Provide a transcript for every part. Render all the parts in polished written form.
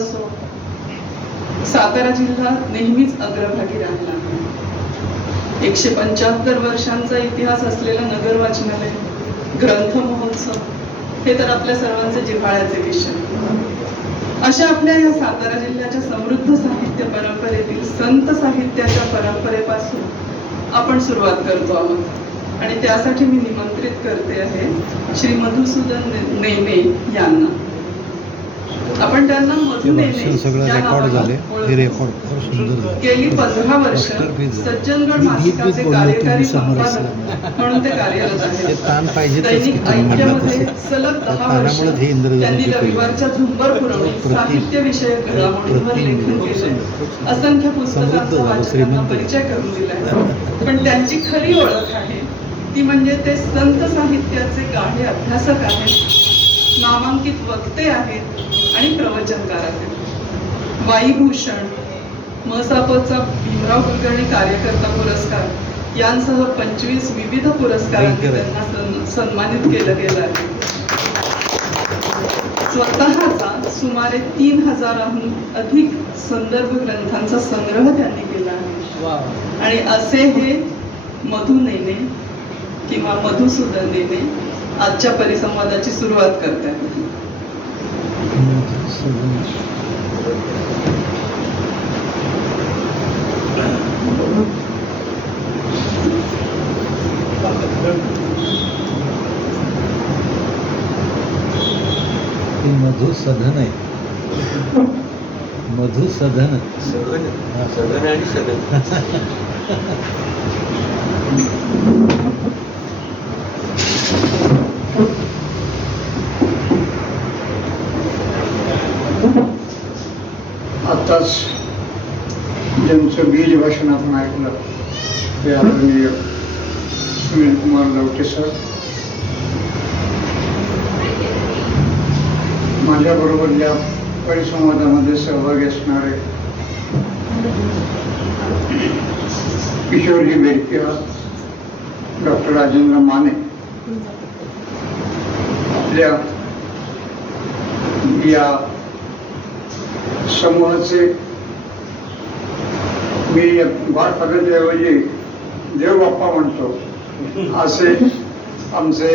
असो, सातारा जिल्हा नेहमीच अग्रभागी राहिला आहे. 175 वर्षांचा इतिहास असलेलं नगर वाचनालय, ग्रंथ महोत्सव हे तर आपल्या सर्वांचे जिव्हाळ्याचे विषय. अशा आपल्या या सातारा जिल्ह्याच्या समृद्ध साहित्य परंपरेतील संत साहित्याच्या परंपरेपासून आपण सुरुवात करतो आहोत आणि त्यासाठी मी निमंत्रित करते आहे श्री मधुसूदन नेने यांना. आपण त्यांना मधु नेने या नावाने ओळखतो. गेली 15 वर्ष सज्जनगड मासिकाचे कार्यकारी संपादक म्हणून ते कार्यरत आहेत. दैनिक ऐक्यामध्ये सलग 10 वर्ष त्यांनी रविवारच्या झुंबर पुरवणी साहित्यविषयक घडामोडींवर लेखन केले. असंख्य पुस्तकांचा वाचकांना परिचय करून दिलाय. पण त्यांची खरी ओळख आहे ती म्हणजे ते संत साहित्याचे गाढे अभ्यासक आहेत, नामांकित वक्ते आहेत आणि प्रवचनकार आहेत. वाईभूषण, मसापचा भीमराव कुलकर्णी कार्यकर्ता पुरस्कार यांसह 25 विविध पुरस्कारांनी त्यांना सन्मानित केलं गेलं आहे. स्वतःचा सुमारे 3000हून अधिक संदर्भ ग्रंथांचा संग्रह त्यांनी केला आहे. आणि असे हे मधु नेने किंवा मधुसूदन नेने आजच्या परिसंवादाची सुरुवात करत आहेत. मधुसदन आहे. मधुसदन सदन आणि सदन. आताच ज्यांचं बीज भाषण आपण ऐकलं ते आदरणीय सुनील कुमार लवटे सर, माझ्याबरोबर या परिसंवादामध्ये सहभागी असणारे किशोरजी बेडके, डॉक्टर राजेंद्र माने, आपल्या या समूहाचे मी गॉडफादरच्या ऐवजी देव बाप्पा म्हणतो असे आमचे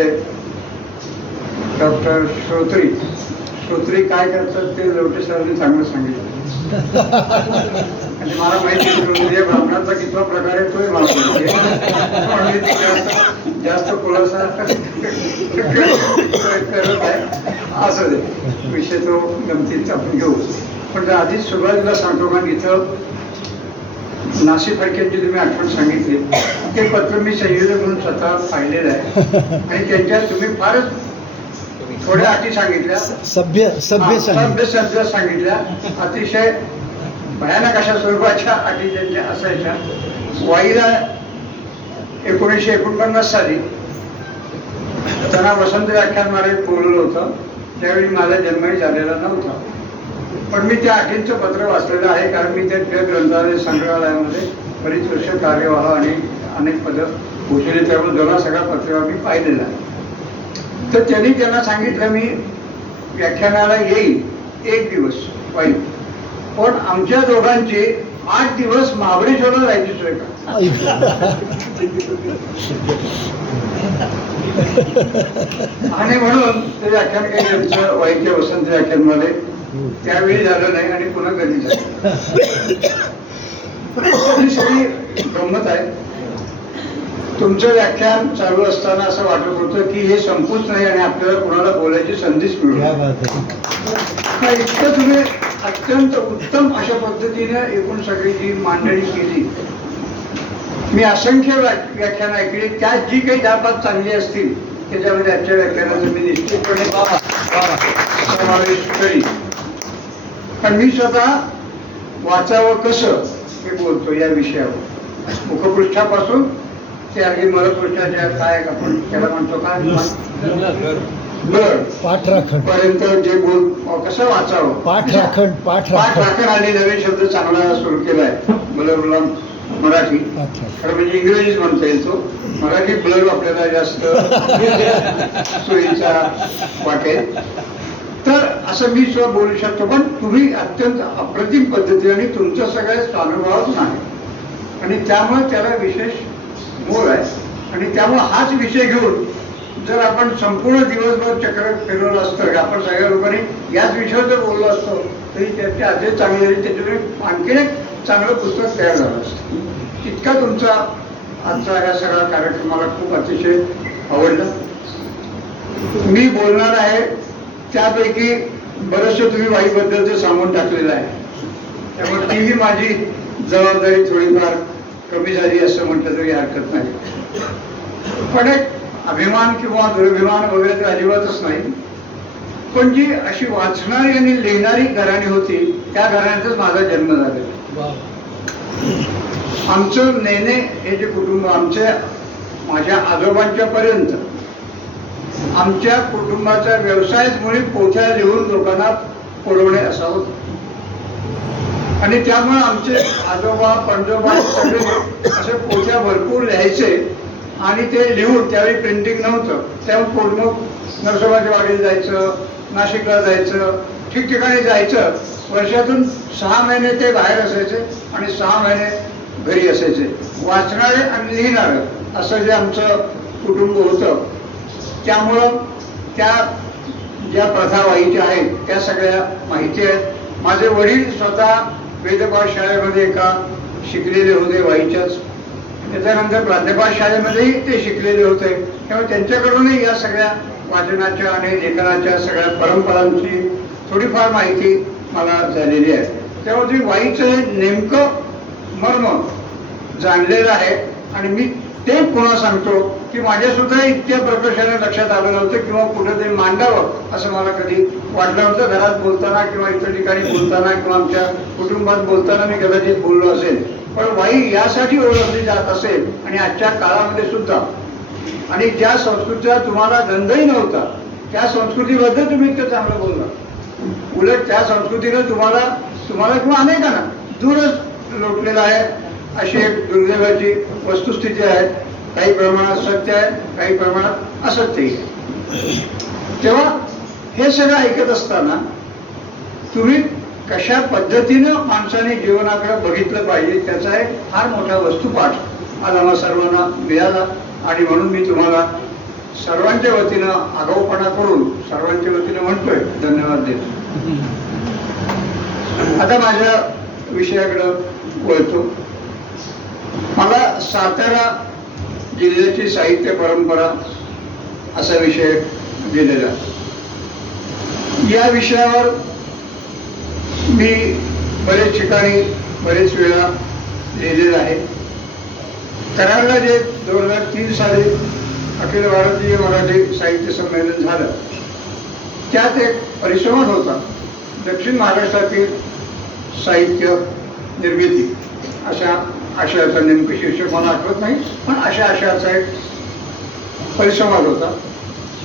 डॉक्टर श्रोत्री काय करतात ते लवटे सरांनी चांगलं सांगितलं. आणि मला माहिती ब्राह्मणाचा कितवा प्रकार आहे तोही मला माहिती. जास्त खुलासा करत आहे असं दे, विषय तो गमतीत आपण घेऊ. पण आधीच सुरुवातीला सांगतो, कारण इथं नाशिक फडक्यांची तुम्ही आठवण सांगितली, ते पत्र मी संयोजक म्हणून स्वतः पाहिलेलं आहे आणि त्यांच्या तुम्ही फारच थोड्या अटी सांगितल्या, सभ्य सांगितल्या, अतिशय भयानक अशा स्वरूपाच्या अटी त्यांच्या असायच्या. वाईला 1949 साली त्यांना वसंत व्याख्यानमालेत बोलवलं होतं. त्यावेळी माझा जन्मही झालेला नव्हता, पण मी त्या अटींचं पत्र वाचलेलं आहे, कारण मी त्या ग्रंथालय संग्रहालयामध्ये बरीच वर्ष कार्यवाह आणि अनेक पदं भूषवली, त्यामुळे जुना सगळा पत्रव्यवहार मी पाहिलेला आहे. तर त्यांना सांगितलं मी व्याख्यानाला येईल एक दिवस वाई, पण आमच्या दोघांची 8 दिवस महाबळेश्वरला जायची सोय का. आणि म्हणून ते व्याख्यान काही त्यांचं वाईच्या वसंत व्याख्यानमध्ये त्यावेळी झालं नाही आणि पुन्हा कधी झालं. सगळी गंमत आहे. तुमचं व्याख्यान चालू असताना असं वाटत होतं की हे संपूच नाही आणि आपल्याला कुणाला बोलायची संधीच मिळू. इतकं तुम्ही अत्यंत उत्तम अशा पद्धतीने एकूण सगळी जी मांडणी केली. मी असंख्य व्याख्यान ऐकली, त्यात जी काही 10-5 चांगली असतील त्याच्यामध्ये आजच्या व्याख्यानाचं मी निश्चितपणे समावेश करीन. पण मी स्वतः वाचावं कसं हे बोलतो या विषयावर. मुखपृष्ठापासून ते अगदी मलपृष्ठाच्या काय आपण त्याला म्हणतो काय पाठराखण पर्यंत जे बोल कसं वाचावं, पाठराखण आणि नवीन शब्द चांगला सुरू केलाय मला मराठी, खरं म्हणजे इंग्रजीच म्हणता येईल तो. मराठी ब्लर आपल्याला जास्त सोयीचा वाटेल. तर असं मी सुद्धा बोलू शकतो, पण तुम्ही अत्यंत अप्रतिम पद्धतीने आणि तुमचं सगळ्यात स्वानुभवातून आहे आणि त्यामुळे त्याला विशेष मोल आहे. आणि त्यामुळे हाच विषय घेऊन जर आपण संपूर्ण दिवसभर चक्र फिरवलं असतं, आपण सगळ्या लोकांनी याच विषयावर जर बोललो असतो तरी त्याची अध्यक्ष चांगली झाली, त्याच्यामुळे आणखीन एक चांगलं पुस्तक तयार झालं असतं. इतका तुमचा आजचा या सगळा कार्यक्रम मला खूप अतिशय आवडला. मी बोलणार आहे त्यापैकी बरंचसं तुम्ही वाईबद्दलचं सांगून टाकलेलं आहे, त्यामुळे तीही माझी जबाबदारी थोडीफार कमी झाली असं म्हटलं तरी हरकत नाही. पण एक अभिमान किंवा दुर्भिमान वगैरे तर अजिबातच नाही, पण जी अशी वाचणारी आणि लिहिणारी घराणी होती त्या घराण्यातच माझा जन्म झालेला. आमचं नेने हे जे कुटुंब माझ्या आजोबांच्या पर्यंत आमच्या कुटुंबाचा व्यवसायच मुळे पोथ्या लिहून लोकांना पुरवणे असा होता. आणि त्यामुळे आमचे आजोबा पंजोबा सगळे असे पोथ्या भरपूर लिहायचे आणि ते लिहून, त्यावेळी प्रिंटिंग नव्हतं, त्यामुळे पूर्ण नरसोबाच्या वाडीला जायचं, नाशिकला जायचं, ठिकठिकाणी जायचं. वर्षातून 6 महिने ते बाहेर असायचे आणि 6 महिने घरी असायचे. वाचणारे आणि लिहिणारं असं जे आमचं कुटुंब होतं, त्यामुळं त्या ज्या प्रथा वाईच्या आहेत त्या सगळ्या माहिती आहेत. माझे वडील स्वतः वेदपाठ शाळेमध्ये एका शिकलेले होते वाईच्याच, त्याच्यानंतर प्राध्यापक शाळेमध्येही ते शिकलेले होते, त्यामुळे त्यांच्याकडूनही या सगळ्या वाचनाच्या आणि लेखनाच्या सगळ्या परंपरांची थोडीफार माहिती मला झालेली आहे. त्यामुळे तुम्ही वाईचं नेमकं मर्म जाणलेलं आहे. आणि मी ते पुन्हा सांगतो की माझ्यासुद्धा इतक्या प्रकर्षाने लक्षात आलं नव्हतं किंवा कुठेतरी मांडावं असं मला कधी वाटलं नव्हतं. घरात बोलताना किंवा इतर ठिकाणी बोलताना किंवा आमच्या कुटुंबात बोलताना मी कदाचित बोललो असेल, पण वाई यासाठी ओळखली जात असेल आणि आजच्या काळामध्ये सुद्धा, आणि ज्या संस्कृतीचा तुम्हाला गंधही नव्हता त्या संस्कृतीबद्दल तुम्ही इतकं चांगलं बोलला. उलट त्या संस्कृतीनं तुम्हाला किंवा अनेकांना दूरच लोटलेलं आहे. अशी एक दुर्दैवाची वस्तुस्थिती आहे. काही प्रमाणात सत्य आहे, काही प्रमाणात असत्यही आहे. तेव्हा हे सगळं ऐकत असताना तुम्ही कशा पद्धतीनं माणसाने जीवनाकडे बघितलं पाहिजे त्याचा एक फार मोठा वस्तुपाठ आज आम्हा सर्वांना मिळाला. आणि म्हणून मी तुम्हाला सर्वांच्या वतीनं आगाऊपणा करून सर्वांच्या वतीनं म्हणतोय धन्यवाद देतो. आता माझ्या विषयाकडं वळतो. मला सातारा जिल्ह्याची साहित्य परंपरा असा विषय दिलेला. या विषयावर मी बरेच ठिकाणी बरेच वेळा लिहिलेलं आहे. कराडला जे 2003 साली अखिल भारतीय मराठी साहित्य संमेलन झालं त्यात एक परिसंवाद होता, दक्षिण महाराष्ट्रातील साहित्य निर्मिती अशा आशयाचं नेमकं शीर्षक मला आठवत नाही, पण अशा आशयाचा एक परिसंवाद होता.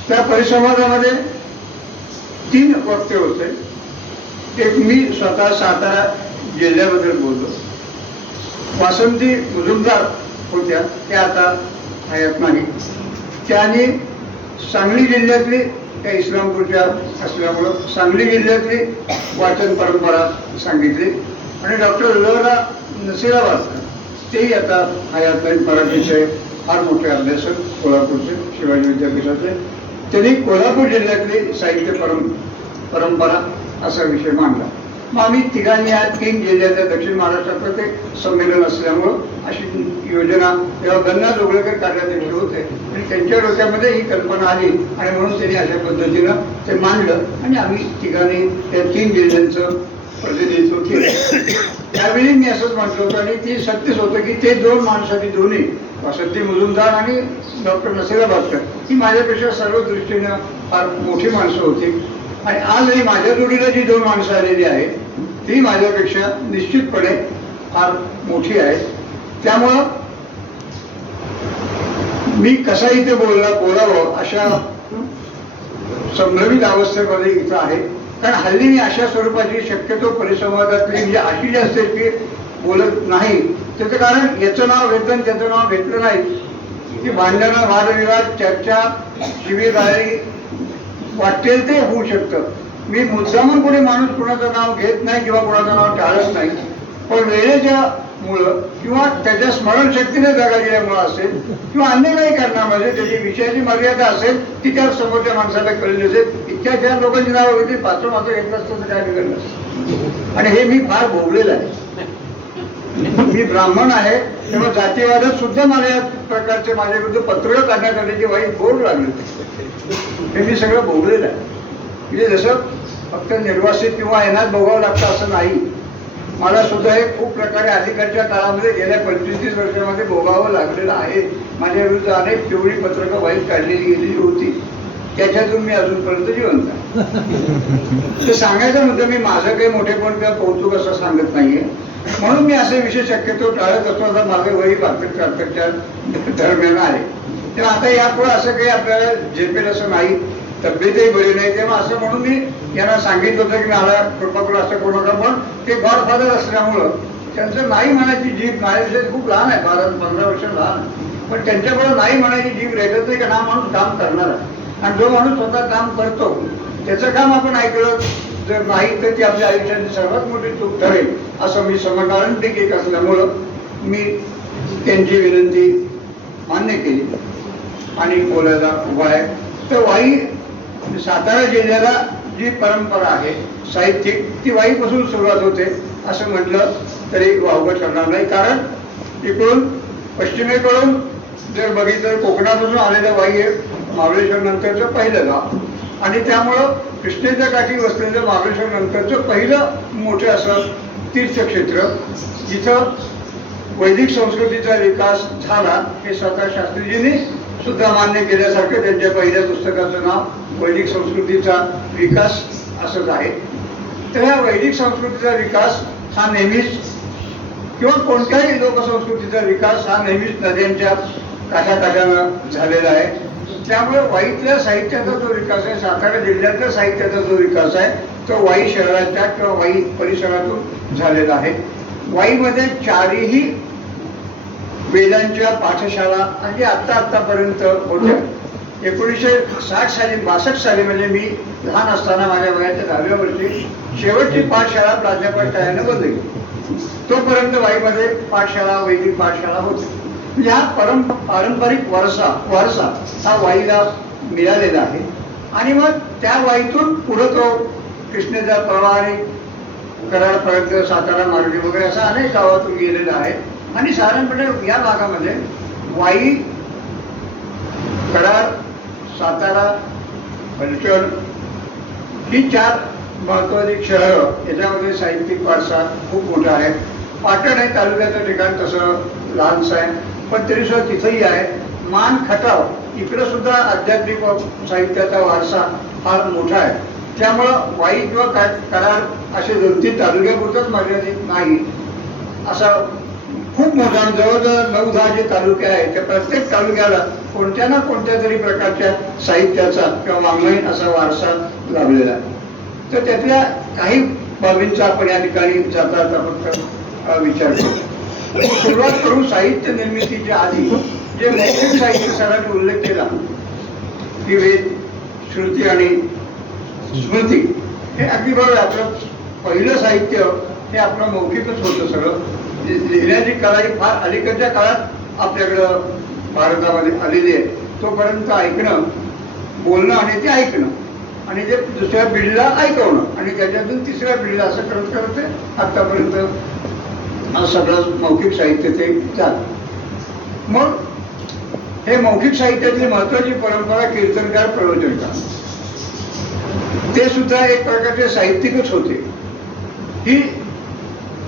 त्या परिसंवादामध्ये 3 वक्ते होते. एक मी स्वतः सातारा जिल्ह्याबद्दल बोललो. वासंती मुजुमदार होत्या, त्या आता हयात नाही. त्याने सांगली जिल्ह्यातली, त्या इस्लामपूरच्या असल्यामुळं सांगली जिल्ह्यातली वाचन परंपरा सांगितली. आणि डॉक्टर लहरा नसिराबाद तेही आता हयात नाही. मराठीचे फार मोठे अभ्यासक कोल्हापूरचे, शिवाजी विद्यापीठाचे. त्यांनी कोल्हापूर जिल्ह्यातली साहित्य परंपरा असा विषय मांडला. मग आम्ही तिघांनी या 3 जिल्ह्याच्या दक्षिण महाराष्ट्रात ते संमेलन असल्यामुळं अशी योजना तेव्हा गन्ना जोगळेकर कार्याध्यक्ष होते आणि त्यांच्या डोक्यामध्ये ही कल्पना आली आणि म्हणून त्यांनी अशा पद्धतीनं ते मांडलं आणि आम्ही तिघांनी त्या 3 जिल्ह्यांचं प्रतिनिधित्व केलं. त्यावेळी मी असंच म्हटलं होतं आणि ती सत्यच होतं की ते 2 माणसाची दोन्ही वासंती मुजुमदार आणि डॉक्टर नसिराबादकर ही माझ्यापेक्षा सर्व दृष्टीनं फार मोठी माणसं होती. आणि आजही माझ्या जोडीला जी 2 माणसं आलेली आहेत ती माझ्यापेक्षा निश्चितपणे फार मोठी आहे. त्यामुळं मी कसा इथे बोलावं अशा संभ्रमित अवस्थेमध्ये इथं आहे. कारण हल्ली मी अशा स्वरूपाची शक्यतो परिसंवादातली म्हणजे अशी जी असते की बोलत नाही. त्याचं कारण याचं नाव घेतलं त्याचं नाव घेतलं नाही की भांडणं, वादविवाद, चर्चा, शिवीगाळी वाटेल ते होऊ शकतं. मी मुद्दामून कोणी माणूस कोणाचं नाव घेत नाही किंवा कोणाचं नाव टाळत नाही, पण वेळेच्या मुळे किंवा त्याच्या स्मरणशक्तीने जागा गेल्यामुळे असेल किंवा अन्य काही कारणामध्ये त्याची विषयाची मर्यादा असेल ती त्या समोरच्या माणसाला कळली असेल. इतक्या ज्या लोकांची नावं होती पाचवं माझं घेतलं असतं तर काय बिघडलं असतं. आणि हे मी फार भोगलेलं आहे. मी ब्राह्मण आहे तेव्हा जातीवादात सुद्धा मला या प्रकारचे माझ्या विरुद्ध पत्र काढण्यात आल्याची वाईट बोर्ड लागले होते. हे मी सगळं भोगलेलं आहे. म्हणजे जसं फक्त निर्वासित किंवा येण्यात भोगावं लागतं असं नाही, मला सुद्धा हे खूप प्रकारे अलीकडच्या काळामध्ये गेल्या 25-30 वर्षामध्ये भोगावं लागलेलं आहे. माझ्या विरुद्ध अनेक पिवळी पत्रकं वाईट काढलेली गेलेली होती, त्याच्यातून मी अजूनपर्यंत जिवंत आहे. ते सांगायचं म्हणतं मी माझं काही मोठेपण किंवा कौतुक असं सांगत नाहीये, म्हणून मी असे विषय शक्यतो टाळत असतो. आता माझं वय 72-73 दरम्यान आहे, तेव्हा आता यापुढे असं काही आपल्याला झेपेल असं नाही, तब्येतही बरी नाही. तेव्हा असं म्हणून मी यांना सांगितलं होतं की मला कृपा करून असं करू नका, पण ते गॉडफादर असल्यामुळं त्यांचं नाही म्हणायची जीभ माझ्याविषयी खूप लहान आहे, 12-15 वर्ष लहान आहे, पण त्यांच्याकडे नाही म्हणायची जीभ रेटत नाही, कारण हा माणूस काम करणार आहे. आणि जो माणूस स्वतः काम करतो त्याचं काम आपण ऐकलं जर नाही तर ती आपल्या आयुष्याची सर्वात मोठी चूक ठरेल असं मी समजणाऱ्यांपैकी एक असल्यामुळं मी त्यांची विनंती मान्य केली आणि बोलायला उभा आहे. तर वाई सातारा जिल्ह्याला जी परंपरा आहे साहित्यिक ती वाईपासून सुरुवात होते असं म्हटलं तरी वावगं ठरणार नाही. कारण इकडून पश्चिमेकडून जर बघितलं कोकणापासून आलेलं वाई हे महाबळेश्वर नंतरचं पहिलं गाव आणि त्यामुळं कृष्णेच्या काठी वसलेलं महाबळेश्वर नंतरचं पहिलं मोठं असं तीर्थक्षेत्र जिथं वैदिक संस्कृतीचा विकास झाला हे स्वतः शास्त्रीजींनी सुद्धा मान्य केल्यासारखं त्यांच्या पहिल्या पुस्तकाचं नाव वैदिक संस्कृतीचा विकास असंच आहे. तर या वैदिक संस्कृतीचा विकास हा नेहमीच किंवा कोणत्याही लोकसंस्कृतीचा विकास हा नेहमीच नद्यांच्या काठाकाठानं झालेला आहे. त्यामुळे वाईतल्या साहित्याचा जो विकास आहे, सातारा जिल्ह्यातल्या साहित्याचा जो विकास आहे तो वाई शहराच्या किंवा वाई परिसरातून झालेला आहे. वाईमध्ये 4ही वेदांच्या पाठशाळा म्हणजे आत्तापर्यंत होत्या. 1960 साली 62 साली म्हणजे मी लहान असताना माझ्या वयाच्या 10व्या वर्षी शेवटची पाठशाळा प्राध्यापक टाळ्याने बंद केली. तोपर्यंत वाईमध्ये पाठशाळा वैदिक पाठशाळा होती. म्हणजे हा पारंपरिक वारसा हा वाईला मिळालेला आहे. आणि मग त्या वाईतून पुढं तो कृष्णेचा प्रवाह आणि कराडपर्यंत सातारा मार्गे वगैरे असा अनेक गावातून गेलेला आहे. आणि साधारणपणे या भागामध्ये वाई, कराड, सातारा, फलटण ही 4 महत्वाची शहरं याच्यामध्ये साहित्यिक वारसा खूप मोठा आहे. पाटण हे तालुक्याचं ठिकाण तसं लहानसं आहे, पण तरी सुद्धा तिथंही आहे. मान, खटाव इकडं सुद्धा आध्यात्मिक साहित्याचा वारसा फार मोठा आहे. त्यामुळं वाई किंवा कराड असे 2-3 तालुक्यापुरतंच मर्यादित नाही, असा खूप मोठा जवळजवळ 9-10 जे तालुके आहेत त्या प्रत्येक तालुक्याला कोणत्या ना कोणत्या तरी प्रकारच्या साहित्याचा किंवा वाङ्मयीन असा वारसा लाभलेला आहे. तर त्यातल्या काही बाबींचा आपण या ठिकाणी जाता फक्त विचार करू. सुरुवात करून साहित्य निर्मितीच्या आधी जे मौखिक साहित्य सरांनी उल्लेख केला की वेद, श्रुती आणि स्मृती हे अगदी बरोबर आहे. आपलं पहिलं साहित्य हे आपलं मौखिकच होतं. सगळं लिहिण्याची कला ही फार अलीकडच्या काळात आपल्याकडं भारतामध्ये आलेली आहे. तोपर्यंत ऐकणं, बोलणं आणि ते ऐकणं आणि ते दुसऱ्या पिढीला ऐकवणं आणि त्याच्यातून तिसऱ्या पिढीला असं करत करत ते आत्तापर्यंत सगळं मौखिक साहित्य ते झालं. मग हे मौखिक साहित्यातली महत्वाची परंपरा कीर्तनकार, प्रवचनकार ते सुद्धा एक प्रकारचे साहित्यिकच होते. ही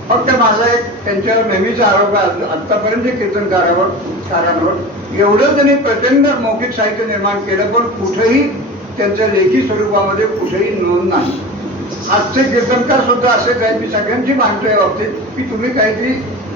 फक्त माझा एक त्यांच्यावर नेहमीचा आरोप आहे आत्तापर्यंत कीर्तनकारांवर एवढं त्यांनी प्रचंड मौखिक साहित्य निर्माण केलं, पण कुठेही त्यांच्या लेखी स्वरूपामध्ये कुठेही नोंद नाही. आजचे कीर्तनकार सुद्धा असेच आहेत. मी सगळ्यांची मानतो या बाबतीत की तुम्ही काहीतरी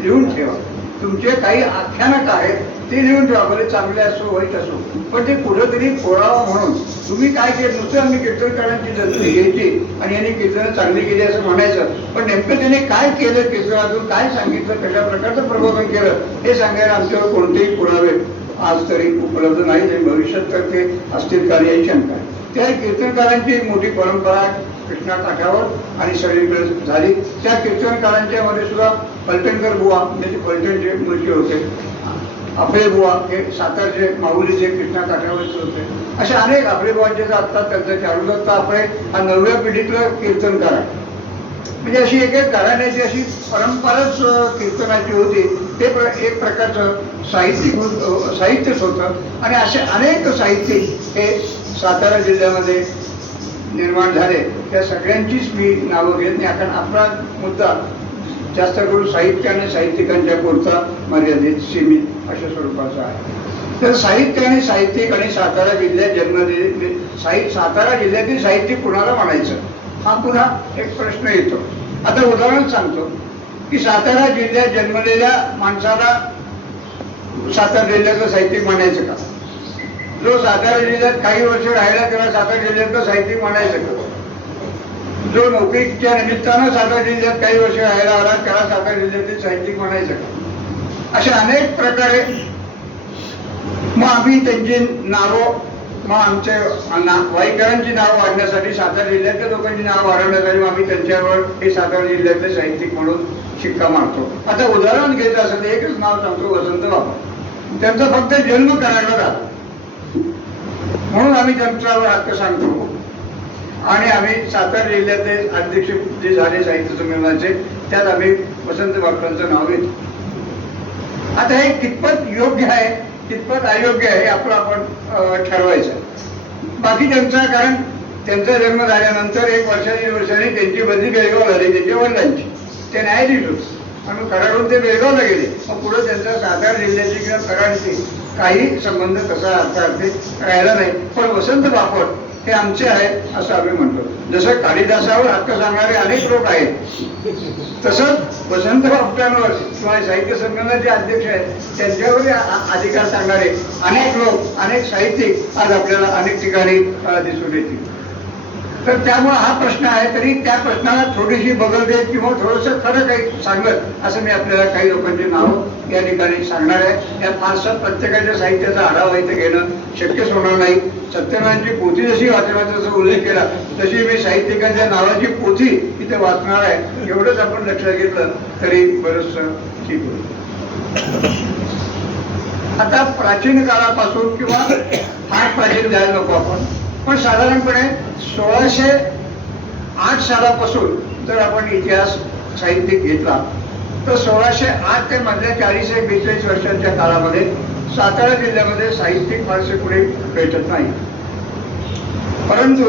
लिहून ठेवा, तुमचे काही आख्यानक आहेत ते लिहून ठेवा, भले चांगले असो वाईट असो, पण ते कुठंतरी फोडावं म्हणून तुम्ही काय केलं. नुसतं आम्ही कीर्तनकारांची जंत्री घ्यायची आणि यांनी कीर्तन चांगली केली असं म्हणायचं, पण नेमकं त्याने काय केलं, कीर्तनातून काय सांगितलं, कशा प्रकारचं प्रबोधन केलं हे सांगायला आमच्यावर कोणतेही पुरावे आज तरी उपलब्ध नाही. भविष्यात तर ते असतील का याची शंका आहे. त्या कीर्तनकारांची मोठी परंपरा कृष्णा काठावर आणि सगळीकडे झाली. त्या कीर्तनकारांच्या मध्ये सुद्धा फलटणकर बुवा म्हणजे फलटणचे मूळचे होते, आपले बुवा हे सातारचे माऊलीचे कृष्णा काठावरचे होते. असे अनेक आपले बुवांचे आत्ता त्यांचं चारुदत्त आपले हा 9व्या पिढीतलं कीर्तनकार आहे. म्हणजे अशी एक एक घराण्याची अशी परंपराच कीर्तनाची होती. ते एक प्रकारचं साहित्यच होतं. आणि असे अनेक साहित्यिक हे सातारा जिल्ह्यामध्ये निर्माण झाले. त्या सगळ्यांचीच मी नावं घेत नाही, कारण आपला मुद्दा जास्त करून साहित्य आणि साहित्यिकांच्या पुरता मर्यादित सीमित अशा स्वरूपाचा आहे. तर साहित्य आणि साहित्यिक आणि सातारा जिल्ह्यात जन्मलेले सातारा जिल्ह्यातील साहित्यिक कुणाला म्हणायचं हा पुन्हा एक प्रश्न येतो. आता उदाहरण सांगतो की सातारा जिल्ह्यात जन्मलेल्या माणसाला सातारा जिल्ह्यातलं साहित्यिक म्हणायचं का? जो सातारा जिल्ह्यात काही वर्ष राहिला त्याला सातारा जिल्ह्यातलं साहित्यिक म्हणायचं का? जो नोकरीच्या निमित्तानं सातारा जिल्ह्यात काही वर्ष राहायला आला त्याला सातारा जिल्ह्यातील साहित्यिक म्हणायचं का? अशा अनेक प्रकारे मग आम्ही त्यांची नावं, मग आमचे वाईकरांची नावं वाढण्यासाठी, सातारा जिल्ह्यातल्या लोकांची नावं वाढवण्यासाठी आम्ही त्यांच्यावर हे सातारा जिल्ह्यातले साहित्यिक म्हणून शिक्का मारतो. आता उदाहरण घ्यायचं असेल तर एकच नाव सांगतो, वसंत बाबा. त्यांचा फक्त जन्म करायला झाला म्हणून आम्ही त्यांच्यावर हक्क सांगतो. आणि आम्ही सातारा जिल्ह्यातले अध्यक्ष जे झाले साहित्य संमेलनाचे त्यात आम्ही वसंत बाबांचं नाव घेतो. आता हे कितपत योग्य आहे कितपत अयोग्य आहे हे आपण ठरवायचं. बाकी त्यांचा, कारण त्यांचा जन्म झाल्यानंतर 1 वर्ष 1.5 वर्षांनी त्यांची बदली बेळगाव झाली त्यांच्या वडिलांची. ते न्यायाधीश होते आणि कराडहून ते बेळगावला गेले. मग पुढे त्यांचा सातारा जिल्ह्याची किंवा कराडची काही संबंध तसा अर्थार्थी राहिला नाही. पण वसंत बापट हे आमचे आहेत असं आम्ही म्हणतो. जसं कालिदासावर हक्क सांगणारे अनेक लोक आहेत, तसंच वसंत बापटांवर किंवा साहित्य संमेलनाचे अध्यक्ष आहेत त्यांच्यावर अधिकार सांगणारे अनेक लोक, अनेक साहित्यिक आज आपल्याला अनेक ठिकाणी दिसून येतील. तर त्यामुळे हा प्रश्न आहे, तरी त्या प्रश्नाला थोडीशी बगल देत किंवा थोडंसं खरं काही सांगत असं मी आपल्याला काही लोकांची नावं या ठिकाणी सांगणार आहे. या फारसा प्रत्येकाच्या साहित्याचा आढावा इथे घेणं शक्यच होणार नाही. सत्यनारायणची पोथी जशी वाचण्याचा उल्लेख केला तशी मी साहित्यिकांच्या नावाची पोथी इथे वाचणार आहे. एवढंच आपण लक्षात घेतलं तरी बरंचसं ठीक होईल. आता प्राचीन काळापासून किंवा फार प्राचीन जायला नको आपण, पण साधारणपणे 1608 सालापासून जर आपण इतिहास साहित्यिक घेतला तर 1608 ते मधल्या 40-42 वर्षांच्या काळामध्ये सातारा जिल्ह्यामध्ये साहित्यिक फारसे पुढे भेटत नाही. परंतु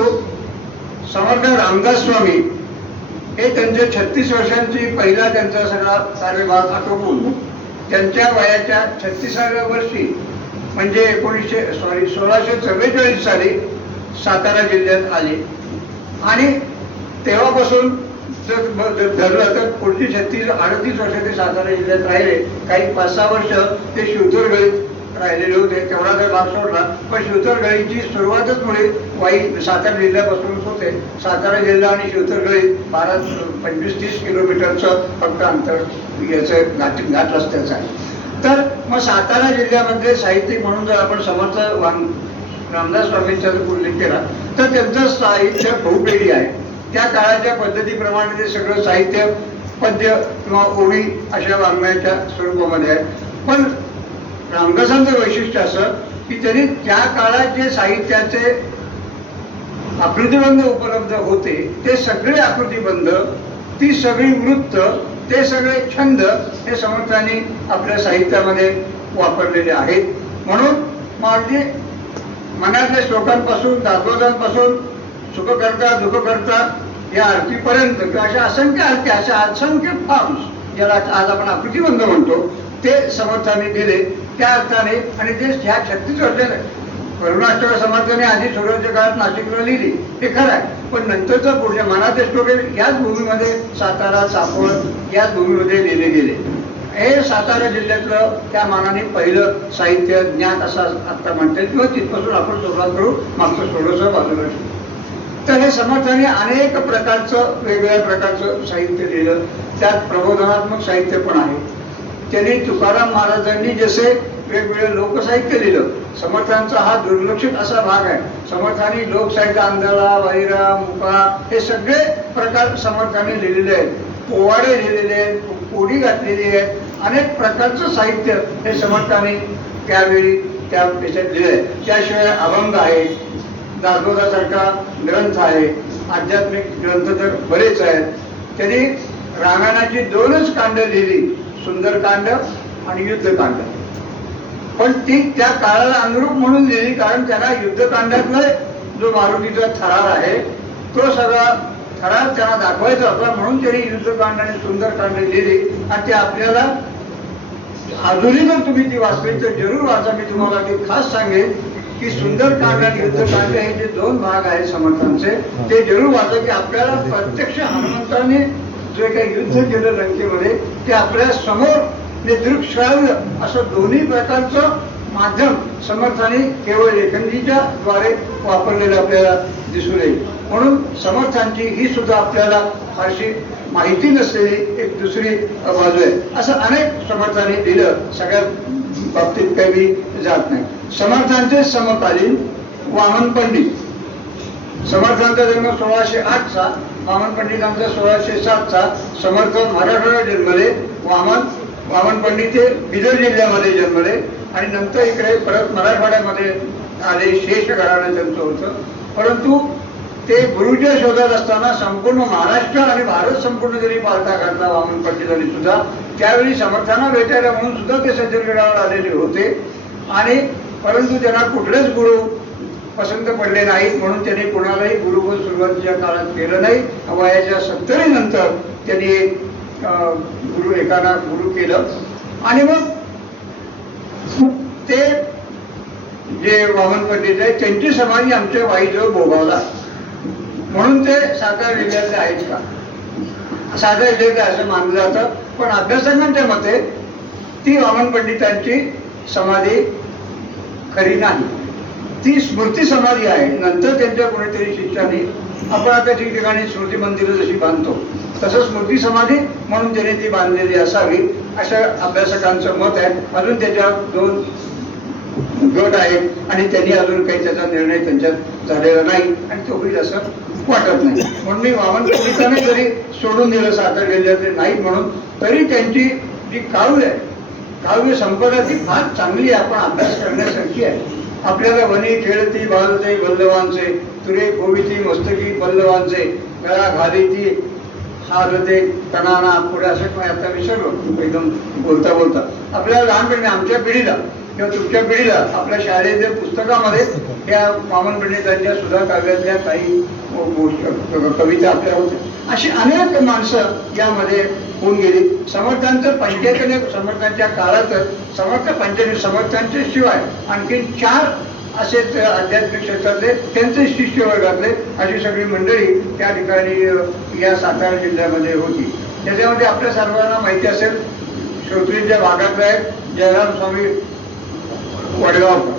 समर्थ रामदास स्वामी हे त्यांच्या 36 वर्षांची पहिला त्यांचा सगळा कार्यभाग आटोपून त्यांच्या वयाच्या 36व्या वर्षी म्हणजे 1644 साली सातारा जिल्ह्यात आले. आणि तेव्हापासून जर धरलं तर पुढची 36-38 वर्ष ते सातारा जिल्ह्यात राहिले. काही 5-6 वर्ष ते शिवतरगळीत राहिलेले होते, तेवढा जर भाग सोडला. पण शिवतरगळीची सुरुवातच मुळे वाई सातारा जिल्ह्यापासूनच होते. सातारा जिल्हा आणि शिवतरगळी 25-30 किलोमीटरचं फक्त अंतर याचं घाट रस्त्याचं आहे. तर मग सातारा जिल्ह्यामध्ये साहित्यिक म्हणून जर आपण समर्थ रामदास स्वामींचा जर उल्लेख केला तर त्यांचं साहित्य बहुपेडी आहे. त्या काळाच्या पद्धतीप्रमाणे ते सगळं साहित्य पद्य किंवा ओवी अशा वाङ्मयाच्या स्वरूपामध्ये आहे. पण रामदासांचं वैशिष्ट्य असं की त्यांनी त्या काळात जे साहित्याचे आकृतिबंध उपलब्ध होते ते सगळे आकृतिबंध, ती सगळी वृत्त, ते सगळे छंद हे समर्थांनी आपल्या साहित्यामध्ये वापरलेले आहेत. म्हणून मग अगदी मनातल्या श्लोकांपासून, दासबोधांपासून सुख करता दुःख करता या आरतीपर्यंत किंवा अशा असंख्य आरती, अशा असंख्य फॉर्म्स ज्याला आज आपण आकृतिबंध म्हणतो ते समर्थांनी दिले त्या अर्थाने. आणि ते ह्या 36 वर्षाने करुणाष्टक समर्थाने आधी सुरुवातीच्या काळात नाशिकला लिहिली हे खरं आहे, पण नंतरचं पुढच्या मनात श्लोक याच भूमीमध्ये सातारा, चाफळ याच भूमीमध्ये लिहिले गेले. हे सातारा जिल्ह्यातलं त्या मानाने पहिलं साहित्य ज्ञात असं आता म्हणता येईल किंवा तिथपासून आपण सुरुवात करू मागचं थोडंसं बाजूला. तर हे समर्थाने अनेक प्रकारचं वेगवेगळ्या प्रकारचं साहित्य लिहिलं. त्यात प्रबोधनात्मक साहित्य पण आहे. त्यांनी तुकाराम महाराजांनी जसे वेगवेगळं लोकसाहित्य लिहिलं. समर्थांचा हा दुर्लक्षित असा भाग आहे. समर्थांनी लोकसाहित्य, अंधारा, वैरा, मुका हे सगळे प्रकार समर्थांनी लिहिलेले आहेत. पोवाडे लिहिलेले आहेत, कोडी घातलेली आहेत. अनेक प्रकारचं साहित्य हे समर्थांनी त्यावेळी त्या याच्यात लिहिलं आहे. त्याशिवाय अभंग आहे, दासबोधासारखा ग्रंथ आहे, आध्यात्मिक ग्रंथ तर बरेच आहेत. त्यांनी रामायणाची 2च कांड लिहिली, सुंदरकांड आणि युद्धकांड. पण ती त्या काळाला अनुरूप म्हणून लिहिली, कारण त्यांना युद्धकांडातला जो मारुतीचा थरार आहे तो सगळा थरार त्यांना दाखवायचा होता, म्हणून त्यांनी युद्धकांड आणि सुंदरकांड लिहिली. आणि ते आपल्याला अजूनही जर तुम्ही ती वाचली तर जरूर वाचा. मी तुम्हाला ते खास सांगेन की सुंदरकांड आणि युद्धकांड हे जे 2 भाग आहेत समर्थांचे, ते जरूर वाचा. की आपल्याला प्रत्यक्ष हनुमंताने जे काही युद्ध केलं लंकेमध्ये ते आपल्या समोर दृक्श्राव्य असं दोन्ही प्रकारचं माध्यम समर्थाने केवळ लेखनीच्या द्वारे वापरलेलं आपल्याला दिसून येईल. म्हणून समर्थांची ही सुद्धा आपल्याला फारशी माहिती नसलेली एक दुसरी बाजू आहे. असं अनेक समर्थांनी दिलं, सगळ्या बाबतीत काही मी जात नाही. समर्थांचे समकालीन वामन पंडित. समर्थांचा जन्म 1608चा, वामन पंडितांचा 1607चा. समर्थ मराठवाड्यात जन्मले. वामन पंडित हे बिदर जिल्ह्यामध्ये जन्मले आणि नंतर इकडे परत मराठवाड्यामध्ये आले. शेष घराणं त्यांचं होतं. परंतु ते गुरुच्या शोधात असताना संपूर्ण महाराष्ट्र आणि भारत संपूर्ण जरी पालथा घातला वामन पंडितांनी सुद्धा, त्यावेळी समर्थांना भेटायला म्हणून सुद्धा ते सज्जनगडावर आलेले होते. आणि परंतु त्यांना कुठलेच गुरु पसंत पडले नाहीत, म्हणून त्यांनी कुणालाही गुरुकुल सुरुवातीच्या काळात केलं नाही. वयाच्या 70 नंतर त्यांनी एकाला गुरु केलं. आणि मग ते जे वामन पंडित आहे त्यांची समाधी आमच्या वाईजवळ भोगावला, म्हणून ते सातारा जिल्ह्यातले आहेत का, सातारा जिल्ह्यातले असं मानलं जातं. पण अभ्यासकांच्या मते ती वामन पंडितांची समाधी खरी नाही, ती स्मृती समाधी आहे. नंतर त्यांच्या कोणीतरी शिष्याने, आपण आता ठिकठिकाणी स्मृती मंदिरं जशी बांधतो तसं स्मृती समाधी म्हणून त्यांनी ती बांधलेली असावी असं अभ्यासकांचं मत आहे. अजून त्याच्यात 2 गट आहेत आणि त्यांनी अजून काही त्याचा निर्णय त्यांच्यात झालेला नाही आणि तो होईल असं वाटत नाही. म्हणून मी वामन पंडितांनी जरी सोडून दिलं सातारा जिल्ह्यातले नाही म्हणून, तरी त्यांची जी काव्य आहे, काव्य संपदा ती फार चांगली आहे, आपण अभ्यास करण्यासारखी आहे. आपल्याला वनी खेळती बाळते बल्लवांचे, तुरे गोविती मस्तकी बल्लवांचे, गळा घालीती हारते कणाना पुढे असं मी आता विसरलो एकदम बोलता बोलता. आपल्याला लहानपणी आमच्या पिढीला किंवा तुमच्या पिढीला आपल्या शाळेच्या पुस्तकामध्ये त्या वामन पंडितांच्या सुद्धा काव्यातल्या काही कविता आपल्या होत्या. अशी अनेक माणसं यामध्ये होऊन गेली. समर्थांचं 75 समर्थांच्या काळातच समर्थांच्या शिवाय आणखी 4 असे आध्यात्मिक क्षेत्रातले त्यांचे शिष्य वर्गातले अशी सगळी मंडळी त्या ठिकाणी या सातारा जिल्ह्यामध्ये होती. त्याच्यामध्ये आपल्या सर्वांना माहिती असेल, श्रोत्रींच्या भागातले आहेत जयराम स्वामी वडगावकर.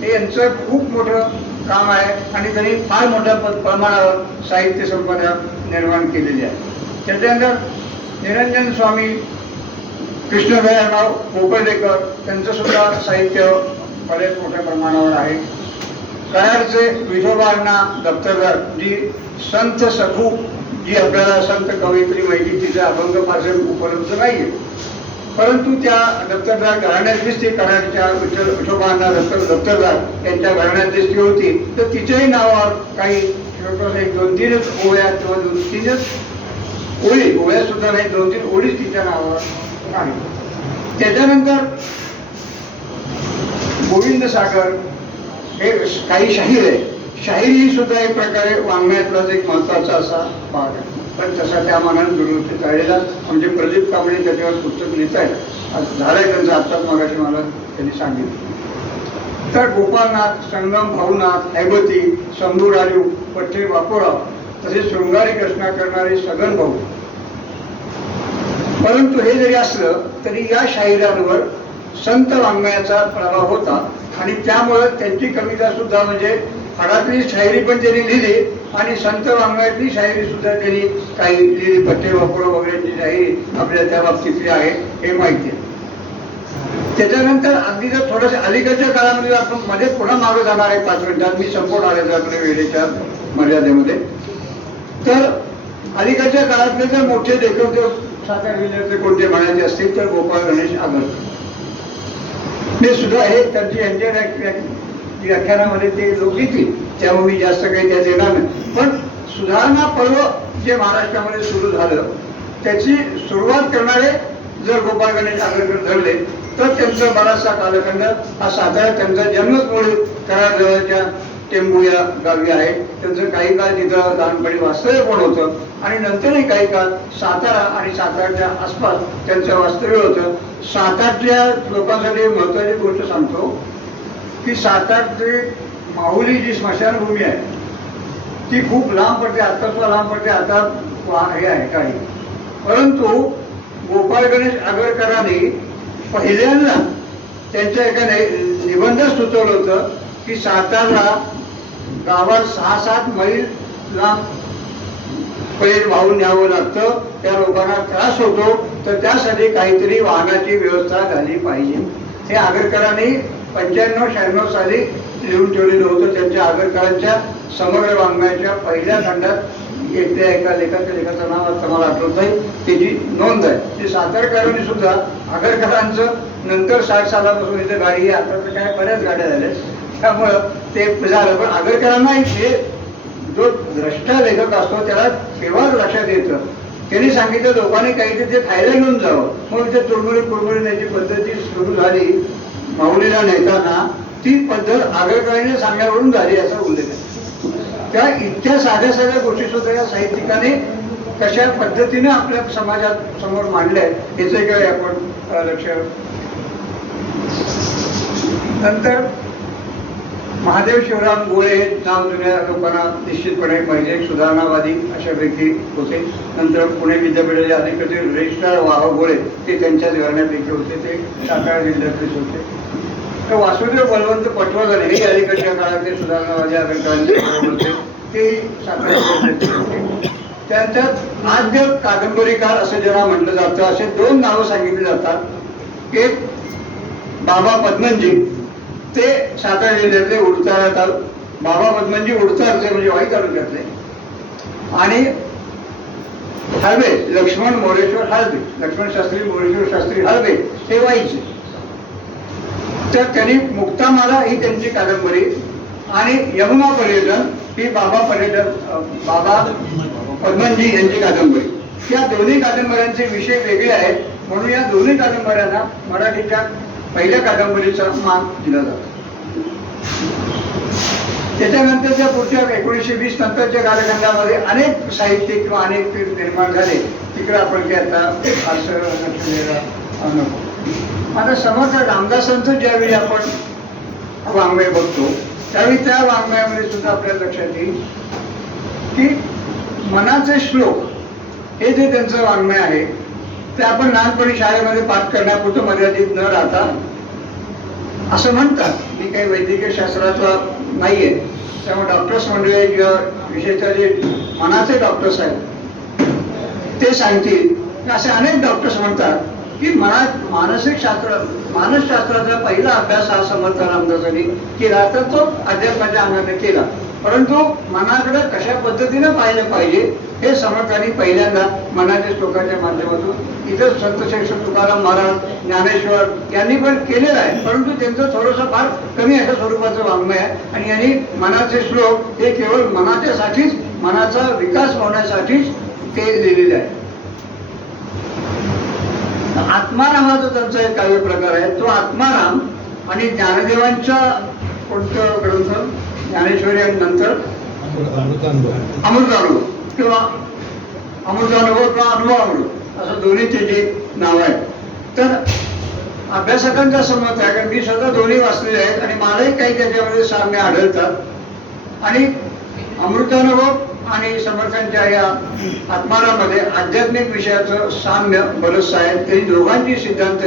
हे यांचं खूप मोठं काम आहे आणि त्यांनी फार मोठ्या प्रमाणावर साहित्य संपदा निर्माण केलेली आहे. त्याच्यानंतर निरंजन स्वामी, कृष्णदयाळराव कोपर्डेकर त्यांचं सुद्धा साहित्य बरेच मोठ्या प्रमाणावर आहे. कराडचे विठोबांना दप्तरदार, जी संत सखू जी आपल्याला संत कवयित्री माहिती, तिचे अभंग फारसे उपलब्ध नाहीये, परंतु त्या दप्तरदार घराण्यातलीच ती कराडच्या विठोबांना दप्तरदार यांच्या घराण्यातलीच ती होती. तर तिच्याही नावावर काही 2-3 ओव्या किंवा 2-3 ओळी, ओव्या सुद्धा नाही, 2-3 ओळीच तिच्या नावावर आहे. त्याच्यानंतर गोविंद सागर हे काही शाहीर आहे. शाहिरी ही सुद्धा एक प्रकारे वाङ्मयातलाच एक महत्वाचा असा भाग आहे, पण तसा त्या मानाने दुर्लक्षित राहिलेला. आमचे प्रदीप कांबळे त्याच्यावर पुस्तक लिहित आहेत, झालंय त्यांचं आत्ताच मगाशी मला त्यांनी सांगितलं. तर गोपालनाथ, संगम भाऊनाथ, हैबती, शंभू राजू, पठ्ठे बापूराव, तसेच शृंगारी रचना करणारे सगन भाऊ. परंतु हे जरी असलं तरी या शाहिरांवर संत वाङ्मयाचा प्रभाव होता आणि त्यामुळं त्यांची कविता सुद्धा म्हणजे फडातली शायरी पण त्यांनी लिहिली आणि संत वाङ्मयातली शायरी सुद्धा त्यांनी काही लिहिली. पठ्ठे बापूराव वगैरेची शायरी आपल्या त्या बाबतीतली आहे हे माहिती आहे. त्याच्यानंतर अगदी जर थोडंसं अलीकडच्या काळामध्ये आपण मध्ये पुन्हा मागे जाणार आहे 5 मिनिटात, मी संपूर्ण आले आपल्या वेळेच्या मर्यादेमध्ये. तर अलीकडच्या काळातले जर मोठे लेखक सातारा जिल्ह्यातले कोणते म्हणायचे असतील तर गोपाळ गणेश आगरकर. मी सुद्धा हे त्यांची यांच्या व्याख्यानामध्ये ते लोक घेतील, त्यामुळे मी जास्त काही त्यात येणार नाही. पण सुधारणा पर्व जे महाराष्ट्रामध्ये सुरू झालं त्याची सुरुवात करणारे जर गोपाळ गणेश आगरकर धरले तर त्यांचा बराचसा कालखंड हा सातारा, त्यांचा जन्मच मूळ कराडजवळच्या टेंबू या गावी आहे. त्यांचं काही काळ तिथं लहानपणी वास्तव्य पण होतं आणि नंतरही काही काळ सातारा आणि साताऱ्याच्या आसपास त्यांचं वास्तव्य होतं. सातारच्या लोकांसाठी महत्वाची गोष्ट सांगतो की सातारची माहुली जी स्मशानभूमी आहे ती खूप लांब पडते, आता सुद्धा लांब पडते, आता हे आहे काही. परंतु गोपाळ गणेश आगरकरांनी पहिल्यांदा त्यांच्या एका निबंधात सुचवलं होतं की सातारला गावात 6-7 मैल लांब पैर वाहून न्यावं लागतं, त्या लोकांना त्रास होतो, तर त्यासाठी काहीतरी वाहनाची व्यवस्था झाली पाहिजे. हे आगरकरांनी 95-96 साली लिहून ठेवलेलं होतं. त्यांच्या आगरकरांच्या समग्र वाङ्मयाच्या पहिल्या खंडात येत्या एका लेखाचं नाव आता मला आठवत आहे, त्याची नोंद आहे. ते सातारकरांनी सुद्धा आगरकरांचं नंतर 60 सालापासून इथे गाडी, आता तर काय बऱ्याच गाड्या झाल्या, त्यामुळं ते झालं. पण आगरकरांना हे जो द्रष्टा लेखक असतो त्याला केव्हा लक्षात येतं, त्यांनी सांगितलं लोकांनी काहीतरी ते खायला घेऊन जावं. मग इथे तुरमुरी कुरमुरी न्यायची पद्धती सुरू झाली माऊलीला नेताना. ती पद्धत आगरकरांनी सांगण्यावरून झाली असा उल्लेख आहे. त्या इतक्या साध्या साध्या गोष्टी सुद्धा या साहित्यिकाने कशा पद्धतीने आपल्या समाजात समोर मांडल्या आहेत याचे काही आपण लक्ष. नंतर महादेव शिवराम गोळे हे नाव जुन्या लोकांना निश्चितपणे माहिती आहे, सुधारणावादी अशापैकी होते. नंतर पुणे विद्यापीठाचे अधिकृत रजिस्ट्रार वाह गोळे ते त्यांच्याच घराण्यापैकी होते, ते सातारा जिल्ह्यातलेच होते. तर वासुदेव बलवंत पटवर्धन हे अलीकडच्या काळातले सुधारणावादी आगरकरांचे होते, तेही सातारा जिल्ह्यातले होते. त्यांच्यात आद्य कादंबरीकार असं ज्यांना म्हटलं जातं असे 2 नावं सांगितली जातात. एक बाबा पद्मनजी, ते सातारा जिल्ह्यातले उडतार, बाबा पद्मनजी उडतारचे म्हणजे वाई तालुक्यातले. आणि हळबे लक्ष्मण मोरेश्वर हळबे, लक्ष्मण शास्त्री मोरेश्वर शास्त्री हळबे हे वाईचे. तर त्यांनी मुक्तामाला ही त्यांची कादंबरी आणि यमुना पर्यटन ही बाबा पद्मनजी यांची कादंबरी. या दोन्ही कादंबऱ्यांचे विषय वेगळे आहेत, म्हणून या दोन्ही कादंबऱ्यांना मराठीच्या पहिल्या कादंबरीचा मान दिला जातो. त्याच्यानंतरच्या पुढच्या 1920 नंतरच्या कालखंडामध्ये अनेक साहित्यिक किंवा अनेक निर्माण झाले. तिकडे आपण ते आता असं नको. आता समर्थ रामदासांचं ज्यावेळी आपण वाङ्मय बघतो त्यावेळी त्या वाङ्मयामध्ये सुद्धा आपल्याला लक्षात येईल की मनाचे श्लोक हे जे त्यांचं वाङ्मय आहे ते आपण लहानपणी शाळेमध्ये पाठ करण्यापुरतं मर्यादित न राहता असं म्हणतात. मी काही वैद्यकीय शास्त्रातला नाहीये, त्यामुळे डॉक्टर्स मंडळी किंवा विशेषतः जे मनाचे डॉक्टर्स आहेत ते सांगतील. असे अनेक डॉक्टर्स म्हणतात की मानसशास्त्राचा पहिला अभ्यास हा समर्थ रामदासांनी केला, तर तो अध्यात्माच्या अंगाने केला. परंतु मनाकडे कशा पद्धतीने पाहिलं पाहिजे हे समर्थांनी पहिल्यांदा मनाच्या श्लोकाच्या माध्यमातून इतर संतश्रेष्ठ तुकाराम महाराज, ज्ञानेश्वर यांनी पण केलेलं आहे. परंतु त्यांचं थोडंसं फार कमी अशा स्वरूपाचं वाङ्मय आहे आणि यांनी मनाचे श्लोक हे केवळ मनाच्यासाठीच, मनाचा विकास होण्यासाठीच ते लिहिलेले आहे. आत्माराम हा जो त्यांचा एक काव्य प्रकार आहे तो आत्माराम आणि ज्ञानदेवांच्या कोणतं ग्रंथ ज्ञानेश्वरी आणि नंतर अमृतानुभव किंवा अमृतानुभव किंवा अनुभवामृत असं दोन्हीचे जे नाव आहे. तर अभ्यासकांचा संमत आहे, कारण मी स्वतः दोन्ही वाचलेले आहेत आणि मलाही काही त्याच्यामध्ये साम्य आढळतात. आणि अमृतानुभव आणि समर्थांच्या या आत्मारामध्ये आध्यात्मिक विषयाचं साम्य बरंचसं आहे. तरी दोघांची सिद्धांत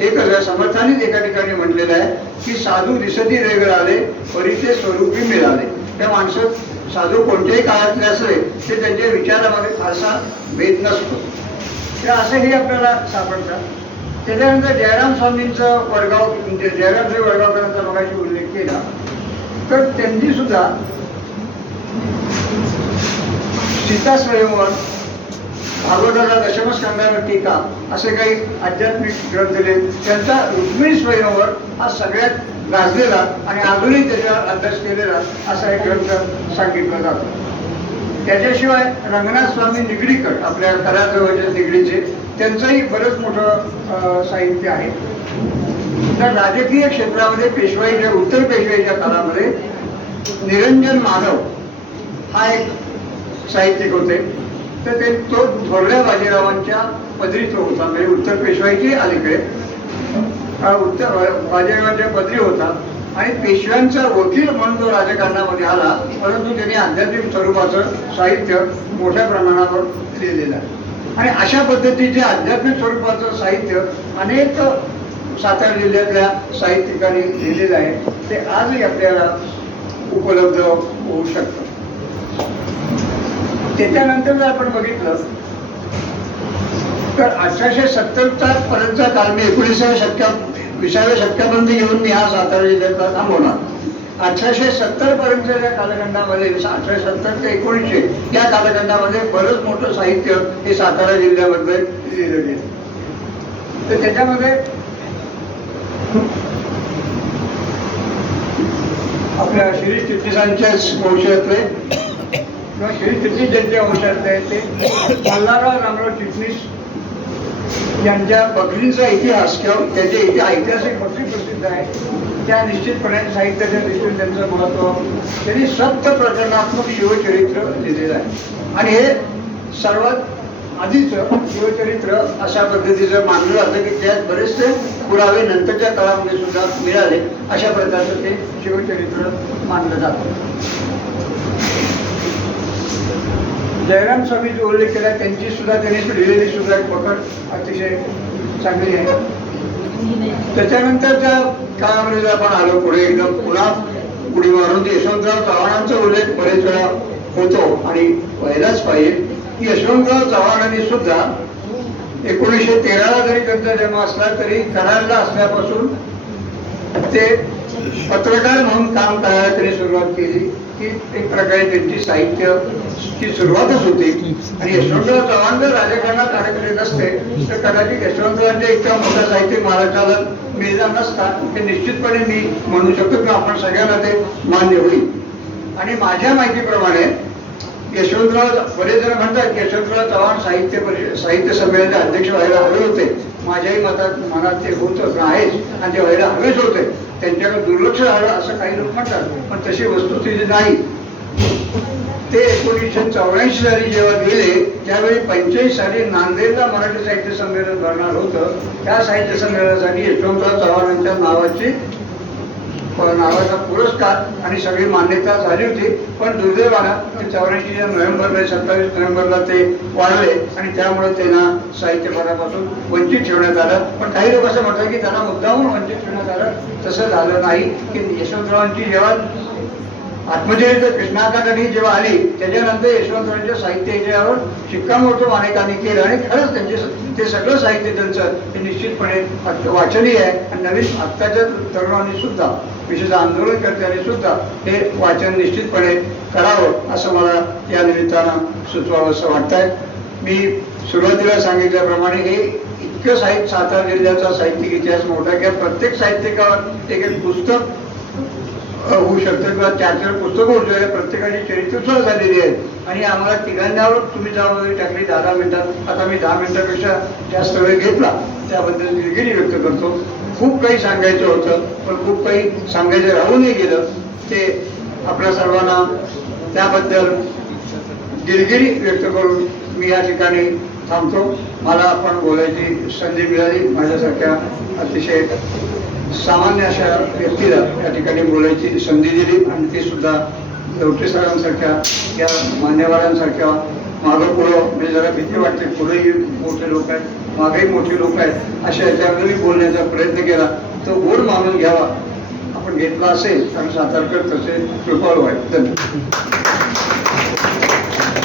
एकच आहे. समर्थांनीच एका ठिकाणी म्हटलेलं आहे की साधू दिसती वेगळाले परीचे स्वरूपी मिळाले. त्या माणसं साधू कोणत्याही काळातले असले ते त्यांच्या विचारामध्ये फारसा भेद नसतो. ते असंही आपल्याला सापडतात. त्याच्यानंतर जयराम स्वामींचा वडगाव, म्हणजे जयराम वडगावकरांचा मगाशी उल्लेख केला, तर त्यांनी सुद्धा सीता स्वयंवर, भागवताला दशमस्कंदावर टीका असे काही आध्यात्मिक ग्रंथ लिहिले. त्यांचा रुक्मिणी स्वयंवर हा सगळ्यात गाजलेला आणि अजूनही त्याच्यावर अभ्यास केलेला असा एक ग्रंथ सांगितला जातो. त्याच्याशिवाय रंगनाथ स्वामी निगडीकर, आपल्या कराजवळच्या निगडीचे, त्यांचंही बरंच मोठं साहित्य आहे. तर राजकीय क्षेत्रामध्ये पेशवाईच्या, उत्तर पेशवाईच्या काळामध्ये निरंजन माधव हा एक साहित्यिक होते. तर तो थोरल्या बाजीरावांच्या पदरी तो होता, म्हणजे उत्तर पेशवाईची अलीकडे उत्तर बाजीरावांच्या पदरी होता आणि पेशव्यांचा वकील म्हणून तो राजकारणामध्ये आला. परंतु त्यांनी आध्यात्मिक स्वरूपाचं साहित्य मोठ्या प्रमाणावर लिहिलेलं आहे. आणि अशा पद्धतीचे आध्यात्मिक स्वरूपाचं साहित्य अनेक सातारा जिल्ह्यातल्या साहित्यिकांनी लिहिलेलं आहे. ते आजही आपल्याला उपलब्ध होऊ शकतं. त्याच्यानंतर जर आपण बघितलं तर 1870 पर्यंतचा काळ, मी 20व्या शतकापर्यंत घेऊन मी हा सातारा जिल्ह्यातला थांबवणार. 1870 पर्यंतच्या कालखंडामध्ये, 1870 ते 1900 या कालखंडामध्ये बरंच मोठं साहित्य हे सातारा जिल्ह्यामध्ये लिहिलं गेलं. तर त्याच्यामध्ये आपल्या श्री चिटणीसांच्याच वंशातले किंवा श्री चिटणीस ज्यांच्या वंशातले आहेत ते मल्हारराव रामराव चिटणीस यांच्या बकरींचा इतिहास किंवा त्याचे ऐतिहासिक बकरी प्रसिद्ध आहे. त्या निश्चितपणे साहित्याच्या दृष्टीने त्यांचं महत्त्व, त्यांनी सप्त प्रकरणात्मक शिवचरित्र लिहिलेलं आहे. आणि हे सर्वात आधीचं शिवचरित्र अशा पद्धतीचं मानलं जातं की त्यात बरेचसे पुरावे नंतरच्या काळामध्ये सुद्धा मिळाले. अशा प्रकारचं ते शिवचरित्र मानलं जातं. जयराम स्वामीचा उल्लेख केला, त्यांची सुद्धा त्यांनी लिहिलेली सुद्धा एक पकड अतिशय चांगली आहे. त्याच्यानंतरच्या काळामध्ये जर आपण आलो पुढे, एकदम पुन्हा पुढे मारून यशवंतराव चव्हाणांचा उल्लेख बरेच वेळा होतो आणि व्हायलाच पाहिजे की यशवंतराव चव्हाणांनी सुद्धा 1913ला जरी त्यांचा जन्म असला तरी कराडला असल्यापासून ते पत्रकार म्हणून काम करायला त्यांनी सुरुवात केली की एक प्रकारे त्यांची साहित्याची सुरुवातच होती. आणि यशवंतराव चव्हाण जर राजकारणात अडकले नसते तर कदाचित यशवंतरावांच्या इतका मोठा साहित्य महाराष्ट्राला मिळणार नसता, हे निश्चितपणे मी म्हणू शकतो किंवा आपण सगळ्यांना ते मान्य होईल. आणि माझ्या माहितीप्रमाणे यशवंतराव, बरेच जण म्हणतात की यशवंतराव चव्हाण साहित्य संमेलनाचे अध्यक्ष व्हायला हवे होते. माझ्याही मनात ते होतच आहेच आणि ते व्हायला हवेच होते. त्यांच्याकडे दुर्लक्ष झालं असं काही लोक म्हणतात, पण तशी वस्तुस्थिती नाही. ते 1984 साली जेव्हा गेले त्यावेळी 45 साली नांदेडला मराठी साहित्य संमेलन भरणार होतं. त्या साहित्य संमेलनासाठी यशवंतराव चव्हाणांच्या नावाचा पुरस्कार आणि सगळी मान्यता झाली होती. पण दुर्दैवानं 84 नोव्हेंबरला, 27 नोव्हेंबरला ते वाढले आणि त्यामुळे त्यांना साहित्यभरापासून वंचित ठेवण्यात आलं. पण काही लोक असं म्हणतात की त्यांना मुद्दामून वंचित ठेवण्यात आलं. तसं झालं नाही. की यशवंतरावांची जेव्हा आत्मचरित्र कृष्णाकांतनी जेव्हा आली त्याच्यानंतर यशवंतरावांच्या साहित्य याच्यावर शिक्कामोर्तब अनेकांनी केलं आणि खरंच ते सगळं साहित्य त्यांचं ते निश्चितपणे वाचनीय आहे. आणि नवीन आत्ताच्या तरुणांनी सुद्धा, विशेषतः आंदोलनकर्त्यांनी सुद्धा हे वाचन निश्चितपणे करावं असं मला या निमित्तानं सुचवावं असं वाटतंय. मी सुरुवातीला सांगितल्याप्रमाणे हे इतकं सातारा जिल्ह्याचा साहित्यिक इतिहास मोठा की प्रत्येक साहित्यिकावर एक पुस्तक होऊ शकतं किंवा त्याच्यावर पुस्तकं होऊ शकतात. प्रत्येकाची चरित्र झालेली आहेत आणि आम्हाला तिघांनावर तुम्ही जबाबदारी टाकली 10 मिनिटात. आता मी 10 मिनिटापेक्षा जास्त वेळ घेतला त्याबद्दल दिलगिरी व्यक्त करतो. खूप काही सांगायचं होतं पण खूप काही सांगायचं राहूनही गेलं. ते आपल्या सर्वांना त्याबद्दल दिलगिरी व्यक्त करून मी या ठिकाणी थांबतो. मला आपण बोलायची संधी मिळाली. माझ्यासारख्या अतिशय सामान्य अशा व्यक्तीला या ठिकाणी बोलायची संधी दिली आणि ती सुद्धा लवटे सरांसारख्या या मान्यवरांसारख्या मागं पुढं म्हणजे जरा भीती वाटते. पुढेही मोठे लोक आहेत, मागेही मोठे लोक आहेत. अशा याच्यामध्ये बोलण्याचा प्रयत्न केला. तो गोड मानून घ्यावा. आपण घेतला असेल कारण सातारकर तसे कृपाळू आहेत. धन्यवाद.